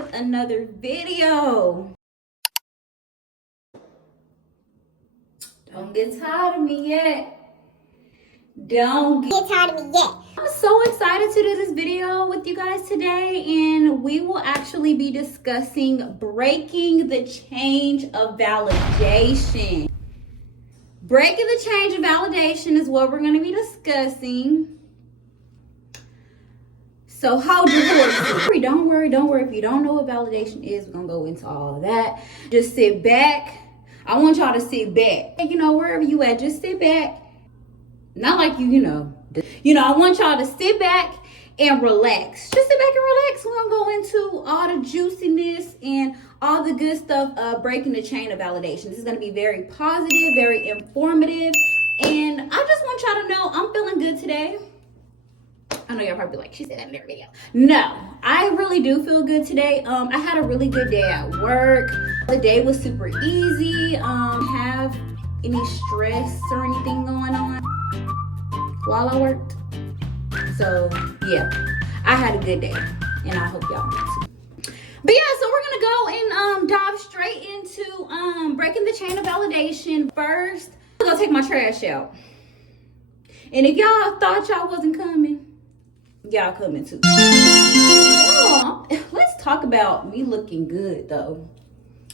with another video. Don't get tired of me yet. Don't get tired of me yet. I'm so excited to do this video with you guys today, and we will actually be discussing breaking the chain of validation. Breaking the chain of validation is what we're going to be discussing. So hold your horses. Don't worry. If you don't know what validation is, we're going to go into all of that. Just sit back. I want y'all to sit back. Wherever you at, just sit back. Not like I want y'all to sit back and relax. Just sit back and relax. We're going to go into all the juiciness and all the good stuff of breaking the chain of validation. This is going to be very positive, very informative. And I just want y'all to know I'm feeling good today. I know y'all probably like, she said that in their video. No, I really do feel good today. I had a really good day at work. The day was super easy. Have any stress or anything going on while I worked. So yeah, I had a good day, and I hope y'all do too. But yeah, so we're gonna go and dive straight into breaking the chain of validation. First, I'm gonna take my trash out. And if y'all thought y'all wasn't coming, y'all coming too. Oh, let's talk about me looking good though.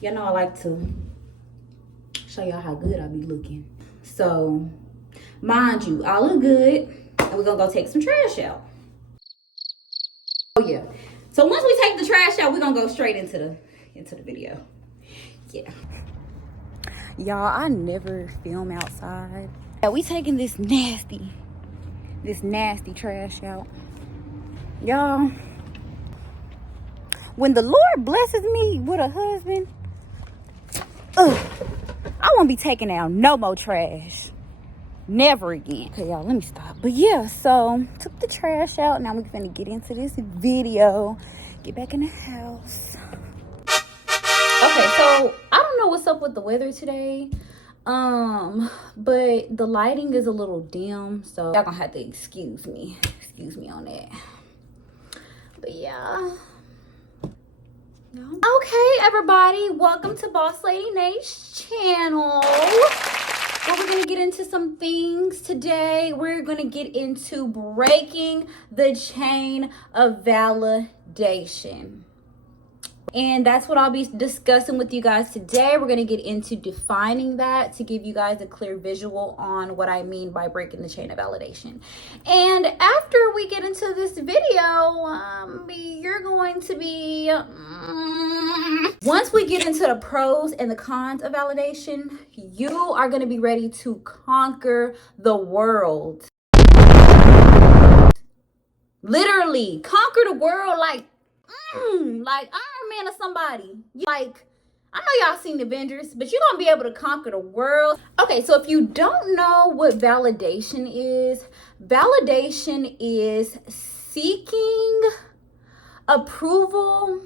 Y'all know I like to show y'all how good I be looking. So, mind you, I look good, and we're gonna go take some trash out. Oh yeah. So once we take the trash out, we're gonna go straight into the video. Yeah. Y'all, I never film outside. Yeah, we taking this nasty trash out. Y'all, when the Lord blesses me with a husband, I won't be taking out no more trash. Never again. Okay, y'all, let me stop. But yeah, so took the trash out. Now we're finna get into this video. Get back in the house. Okay, so I don't know what's up with the weather today. But the lighting is a little dim, so y'all gonna have to excuse me on that. But yeah. No. Okay, everybody, welcome to Boss Lady Nate's channel. Well, we're gonna get into some things today. We're gonna get into breaking the chain of validation. And that's what I'll be discussing with you guys today. We're going to get into defining that to give you guys a clear visual on what I mean by breaking the chain of validation. And after we get into this video, you're going to be... once we get into the pros and the cons of validation, you are going to be ready to conquer the world. Literally, conquer the world like Iron Man or somebody. Like, I know y'all seen the Avengers, but you're gonna be able to conquer the world. Okay, so if you don't know what validation is seeking approval,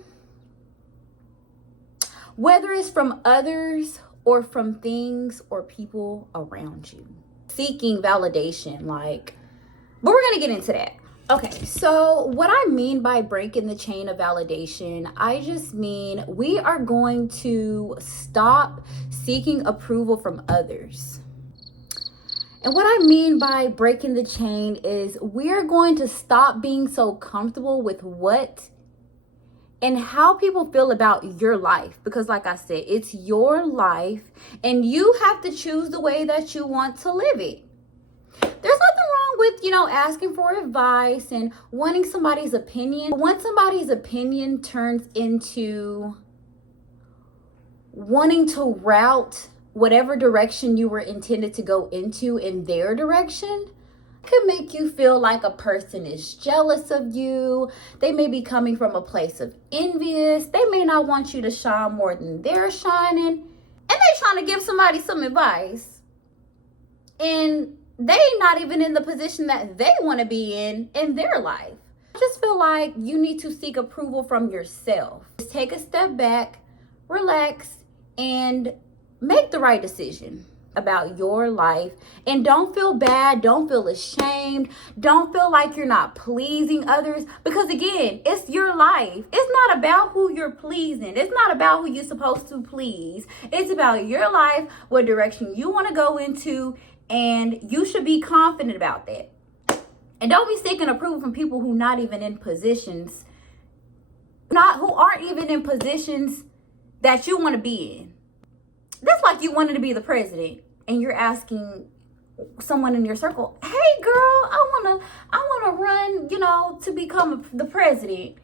whether it's from others or from things or people around you. Seeking validation, but we're gonna get into that. Okay, so what I mean by breaking the chain of validation, I just mean we are going to stop seeking approval from others. And what I mean by breaking the chain is we're going to stop being so comfortable with what and how people feel about your life. Because like I said, it's your life and you have to choose the way that you want to live it. There's nothing wrong with, asking for advice and wanting somebody's opinion. But when somebody's opinion turns into wanting to route whatever direction you were intended to go into in their direction, it could make you feel like a person is jealous of you. They may be coming from a place of envious. They may not want you to shine more than they're shining. And they trying to give somebody some advice. And they not even in the position that they want to be in their life. I just feel like you need to seek approval from yourself. Just take a step back, relax, and make the right decision. about your life, and don't feel bad, don't feel ashamed, don't feel like you're not pleasing others, because again, it's your life. It's not about who you're pleasing. It's not about who you're supposed to please. It's about your life, what direction you want to go into, and you should be confident about that. And don't be seeking approval from people who not even in positions, who aren't even in positions that you want to be in. That's like you wanted to be the president and you're asking someone in your circle, hey girl, I wanna run, to become the president.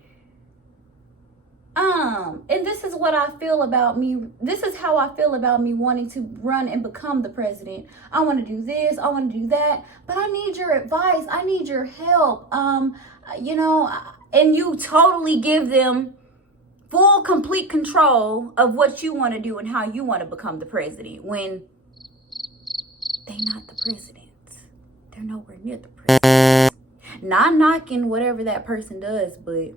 And this is what I feel about me. This is how I feel about me wanting to run and become the president. I want to do this, I want to do that, but I need your advice. I need your help. And you totally give them full, complete control of what you want to do and how you want to become the president when they're not the president. They're nowhere near the president. Not knocking whatever that person does, but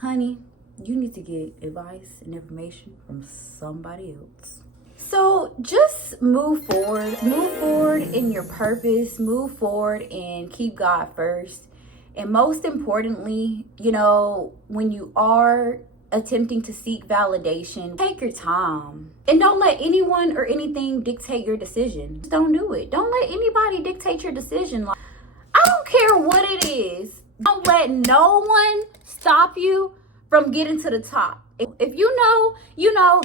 honey, you need to get advice and information from somebody else. So just move forward in your purpose, move forward and keep God first. And most importantly, when you are attempting to seek validation, take your time and don't let anyone or anything dictate your decision. Just don't do it. Don't let anybody dictate your decision. I don't care what it is. Don't let no one stop you from getting to the top. If you know,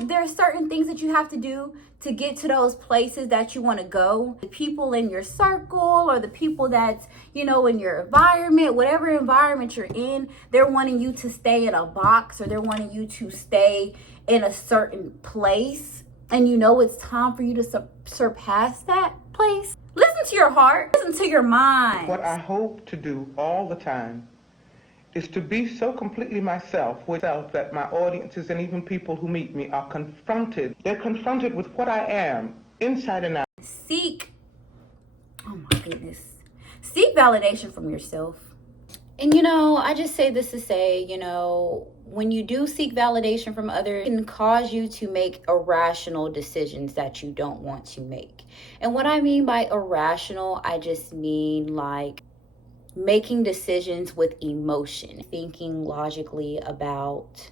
there are certain things that you have to do to get to those places that you want to go. The people in your circle or the people that's, in your environment, whatever environment you're in, they're wanting you to stay in a box or they're wanting you to stay in a certain place. And it's time for you to surpass that place. Listen to your heart. Listen to your mind. What I hope to do all the time is to be so completely myself that my audiences and even people who meet me are confronted. They're confronted with what I am, inside and out. Seek validation from yourself. And I just say this to say, when you do seek validation from others, it can cause you to make irrational decisions that you don't want to make. And what I mean by irrational, I just mean like making decisions with emotion, thinking logically about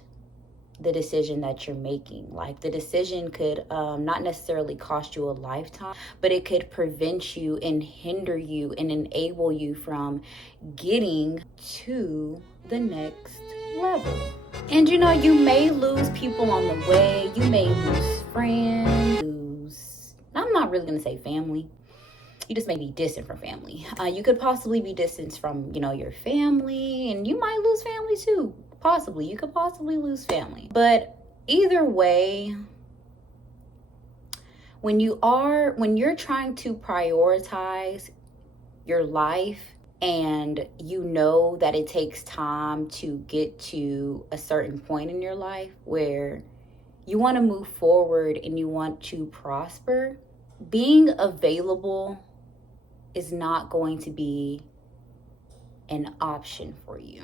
the decision that you're making. Like the decision could not necessarily cost you a lifetime, but it could prevent you and hinder you and enable you from getting to the next level. And you may lose people on the way. You may lose friends, I'm not really gonna say family. You just may be distant from family. You could possibly be distant from, your family, and you might lose family too. Possibly. You could possibly lose family. But either way, when you're trying to prioritize your life and you know that it takes time to get to a certain point in your life where you want to move forward and you want to prosper, being available is not going to be an option for you.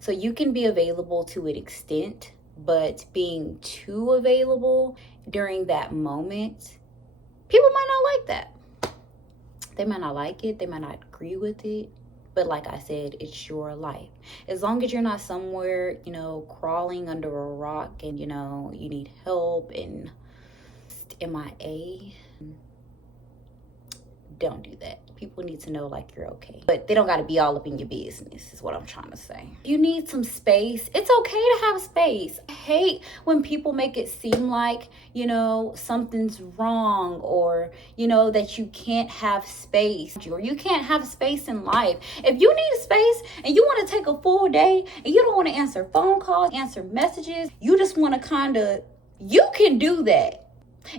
So you can be available to an extent, but being too available during that moment, people might not like that. They might not like it. They might not agree with it. But like I said, it's your life. As long as you're not somewhere, crawling under a rock and, you need help and MIA, don't do that. People need to know like you're okay. But they don't got to be all up in your business is what I'm trying to say. You need some space. It's okay to have space. I hate when people make it seem like, something's wrong or, that you can't have space or you can't have space in life. If you need a space and you want to take a full day and you don't want to answer phone calls, answer messages, you just want to you can do that.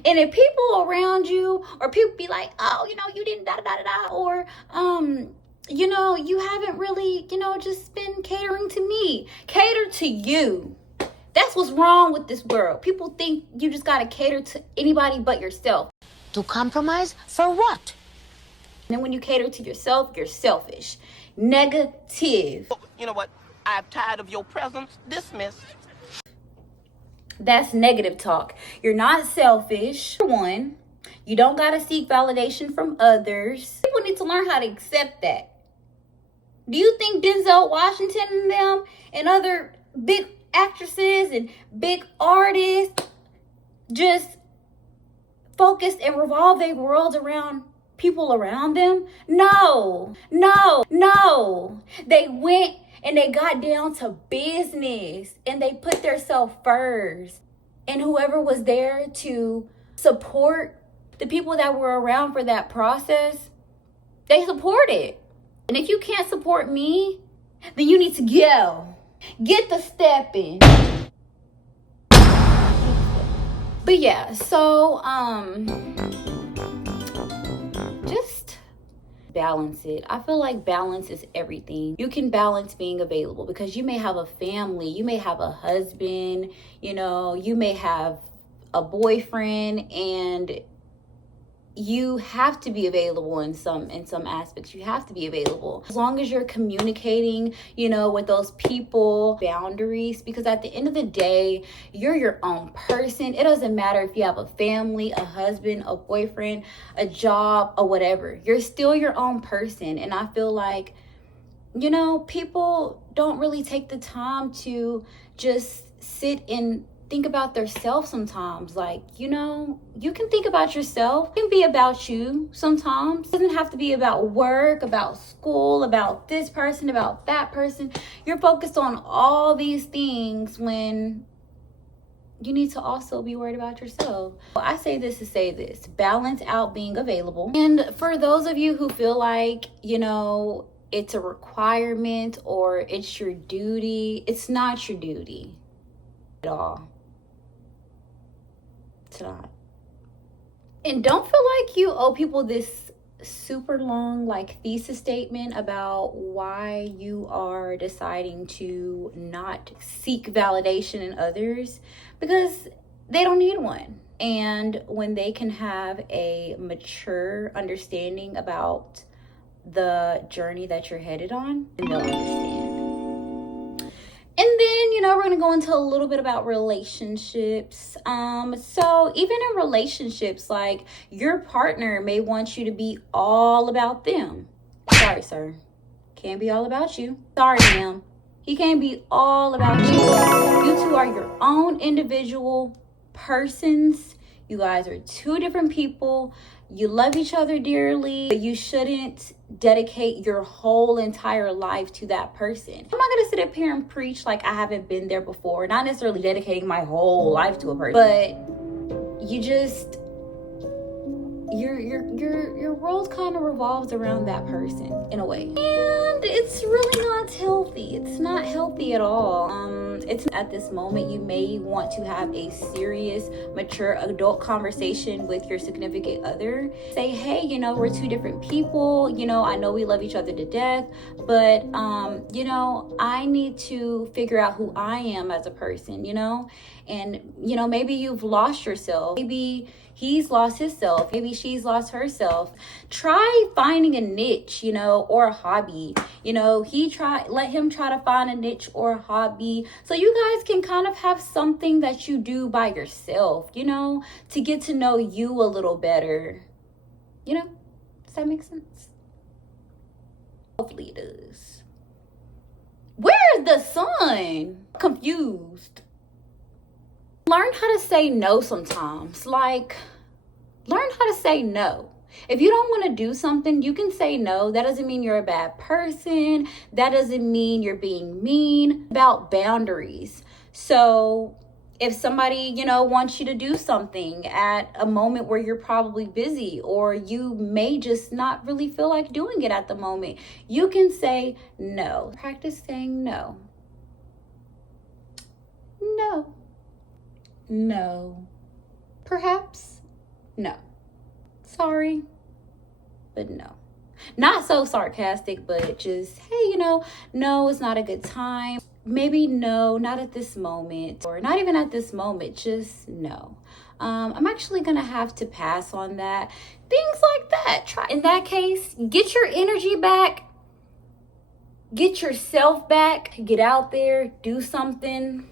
And if people around you or people be like, oh, you didn't da-da-da-da-da, or, you haven't really, just been catering to me. Cater to you. That's what's wrong with this world. People think you just got to cater to anybody but yourself. To compromise for what? And then when you cater to yourself, you're selfish. Negative. You know what? I'm tired of your presence. Dismissed. That's negative talk. You're not selfish. For one, you don't got to seek validation from others. People need to learn how to accept that. Do you think Denzel Washington and them and other big actresses and big artists just focused and revolve their world around people around them? No. They went and they got down to business and they put themselves first. And whoever was there to support the people that were around for that process, they supported. And if you can't support me, then you need to go. Get the step in. But yeah, so just balance it. I feel like balance is everything. You can balance being available because you may have a family, you may have a husband, you may have a boyfriend, and you have to be available in some aspects. You have to be available as long as you're communicating, with those people, boundaries, because at the end of the day, you're your own person. It doesn't matter if you have a family, a husband, a boyfriend, a job, or whatever. You're still your own person. And I feel like, people don't really take the time to just sit and think about themselves sometimes. Like, you can think about yourself. It can be about you sometimes. It doesn't have to be about work, about school, about this person, about that person. You're focused on all these things when you need to also be worried about yourself. I say this to say this: balance out being available. And for those of you who feel like, it's a requirement or it's your duty, it's not your duty at all. It's not. And don't feel like you owe people this super long thesis statement about why you are deciding to not seek validation in others, because they don't need one. And when they can have a mature understanding about the journey that you're headed on, then they'll understand. And then, we're going to go into a little bit about relationships. So even in relationships, your partner may want you to be all about them. Sorry, sir. Can't be all about you. Sorry, ma'am. He can't be all about you. You two are your own individual persons. You guys are two different people. You love each other dearly, but you shouldn't dedicate your whole entire life to that person. I'm not gonna sit up here and preach like I haven't been there before. Not necessarily dedicating my whole life to a person, but you just your world kind of revolves around that person in a way, and it's really not healthy. It's not healthy at all. It's at this moment you may want to have a serious, mature adult conversation with your significant other. Say, hey, we're two different people. I know we love each other to death, but I need to figure out who I am as a person. And maybe you've lost yourself. Maybe he's lost himself. Maybe she's lost herself. Try finding a niche, or a hobby. Let him try to find a niche or a hobby so you guys can kind of have something that you do by yourself, to get to know you a little better. Does that make sense? Hopefully it does. Where's the sun? I'm confused. Learn how to say no sometimes. Learn how to say no. If you don't want to do something, you can say no. That doesn't mean you're a bad person. That doesn't mean you're being mean. About boundaries. So if somebody, wants you to do something at a moment where you're probably busy, or you may just not really feel like doing it at the moment, you can say no. Practice saying no. No. No. Perhaps. No. Sorry. But no. Not so sarcastic, but just, hey, no, it's not a good time. Maybe no, not at this moment. Or not even at this moment, just no. I'm actually going to have to pass on that. Things like that. Try. In that case, get your energy back. Get yourself back. Get out there. Do something.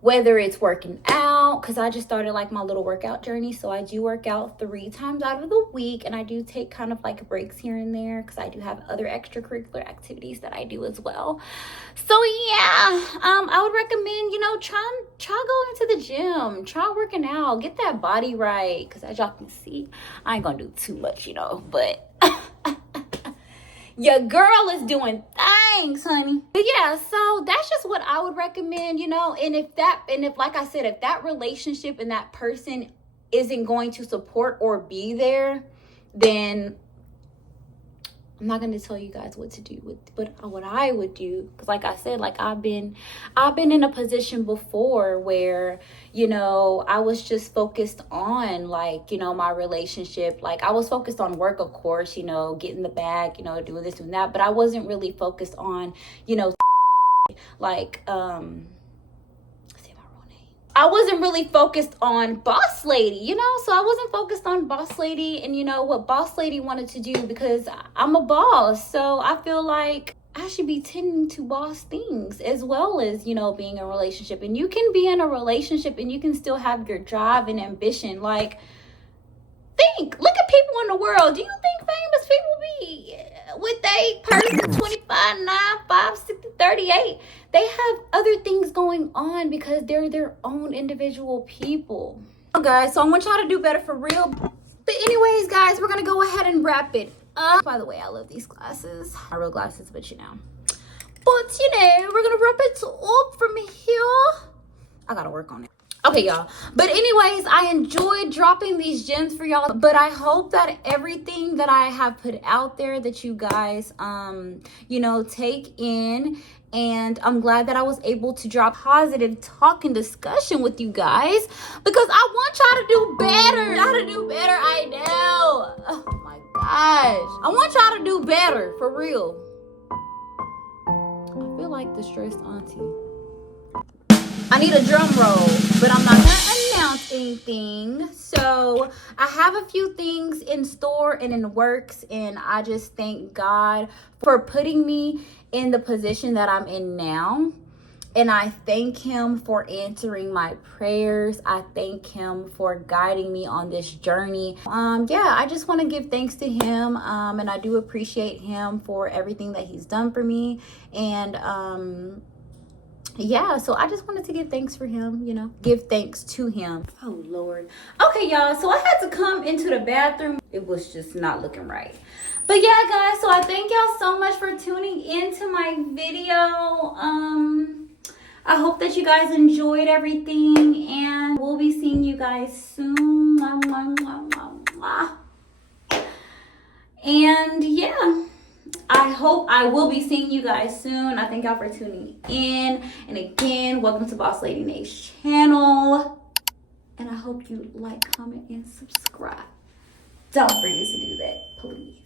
whether it's working out, because I just started like my little workout journey. So I do work out 3 times out of the week, and I do take kind of like breaks here and there because I do have other extracurricular activities that I do as well. So yeah, I would recommend, you know, try going to the gym, try working out, get that body right, because as y'all can see, I ain't gonna do too much, you know, but your girl is doing things, honey. But yeah, so that's just what I would recommend, you know. And if like I said, if that relationship and that person isn't going to support or be there, then I'm not going to tell you guys what to do, but what I would do, because like I said, like I've been in a position before where, you know, I was just focused on like, you know, my relationship. Like I was focused on work, of course, you know, getting the bag, you know, doing this, doing that, but I wasn't really focused on, you know, like, I wasn't really focused on boss lady, you know, so I wasn't focused on boss lady and, you know, what boss lady wanted to do, because I'm a boss. So I feel like I should be tending to boss things as well as, you know, being in a relationship. And you can be in a relationship and you can still have your drive and ambition. Like, look at people in the world. Do you think famous people be with a person 25, 9, 5, 60, 38? They have other things going on because they're their own individual people. Oh, guys, so I want y'all to do better for real. But anyways, guys, we're going to go ahead and wrap it up. By the way, I love these glasses. Not real glasses, but you know. But, you know, we're going to wrap it up from here. I got to work on it. Okay, y'all. But anyways, I enjoyed dropping these gems for y'all. But I hope that everything that I have put out there that you guys, you know, take in. And I'm glad that I was able to drop positive talk and discussion with you guys, because I want y'all to do better. Y'all to do better, I know. Oh my gosh. I want y'all to do better, for real. I feel like the stressed auntie. I need a drum roll, but I'm not gonna announce anything. So I have a few things in store and in the works, and I just thank God for putting me in the position that I'm in now. And I thank him for answering my prayers. I thank him for guiding me on this journey. Yeah, I just want to give thanks to him. And I do appreciate him for everything that he's done for me. And yeah, so I just wanted to give thanks for him, you know, give thanks to him. Oh Lord. Okay, y'all, so I had to come into the bathroom. It was just not looking right. But yeah, guys, so I thank y'all so much for tuning into my video. I hope that you guys enjoyed everything, and we'll be seeing you guys soon. And yeah, I hope I will be seeing you guys soon. I thank y'all for tuning in. And again, welcome to Boss Lady Nate's channel. And I hope you like, comment, and subscribe. Don't forget to do that, please.